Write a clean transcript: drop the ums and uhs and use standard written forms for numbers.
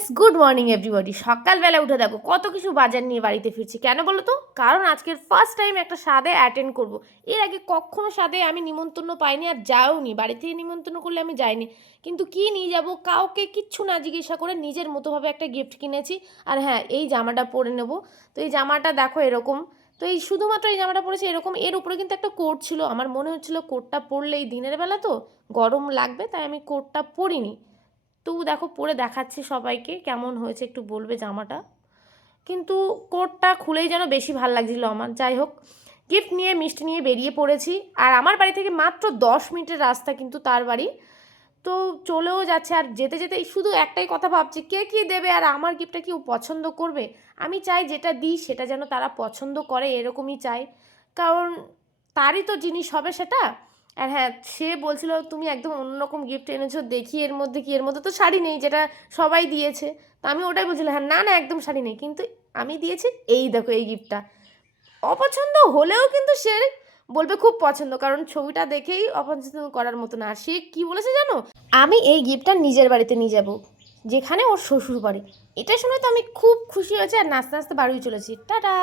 Friends, good morning everybody. সকালবেলা উঠে দেখো কত কিছু বাজার নিয়ে বাড়িতে ফিরছি। কেন বলো তো? কারণ আজকের ফার্স্ট টাইম একটা স্বাদে অ্যাটেন্ড করব। এর আগে কখনো স্বাদে আমি নিমন্ত্রণ পাইনি, আর যাওনি। বাড়ি থেকে নিমন্ত্রণ করলে আমি যাইনি। কিন্তু কি নিয়ে যাব, কাউকে কিচ্ছু না জিজ্ঞাসা করে নিজের মতোভাবে একটা গিফট কিনেছি। আর হ্যাঁ, এই জামাটা পরে নেব। তো এই জামাটা দেখো এরকম। তো এই শুধুমাত্র এই জামাটা পরেছি এরকম, এর উপরে কিন্তু একটা কোট ছিল। আমার মনে হচ্ছিল কোটটা পরলে এই দিনের বেলা তো গরম লাগবে, তাই আমি কোটটা পরিনি। তো দেখো পরে দেখাচ্ছি সবাইকে কেমন হয়েছে, একটু বলবে জামাটা। কিন্তু কোটটা খুলেই যেন বেশি ভাল লাগছিল আমার। যাই হোক, গিফট নিয়ে মিষ্টি নিয়ে বেরিয়ে পড়েছি। আর আমার বাড়ি থেকে মাত্র 10 মিনিটের রাস্তা কিন্তু তার বাড়ি। তো চলেও যাচ্ছে, আর যেতে যেতে শুধু একটাই কথা ভাবছি, কে কী দেবে আর আমার গিফটটা কেউ পছন্দ করবে। আমি চাই যেটা দিই সেটা যেন তারা পছন্দ করে, এরকমই চাই। কারণ তারই তো জিনিস হবে সেটা। আর হ্যাঁ, সে বলছিল তুমি একদম অন্যরকম গিফট এনেছো, দেখি এর মধ্যে কি। এর মধ্যে তো শাড়ি নেই, যেটা সবাই দিয়েছে। তো আমি ওটাই বলছিলাম, হ্যাঁ না না একদম শাড়ি নেই, কিন্তু আমি দিয়েছি এই দেখো এই গিফটটা। অপছন্দ হলেও কিন্তু সে বলবে খুব পছন্দ, কারণ ছবিটা দেখেই অপছন্দ করার মতো না। আর সে কী বলেছে জানো, আমি এই গিফটটা নিজের বাড়িতে নিয়ে যাব, যেখানে ওর শ্বশুর বাড়ি। এটা শুনে তো আমি খুব খুশি হয়েছি, আর নাচতে নাচতে বাড়িও চলেছি। টাটা।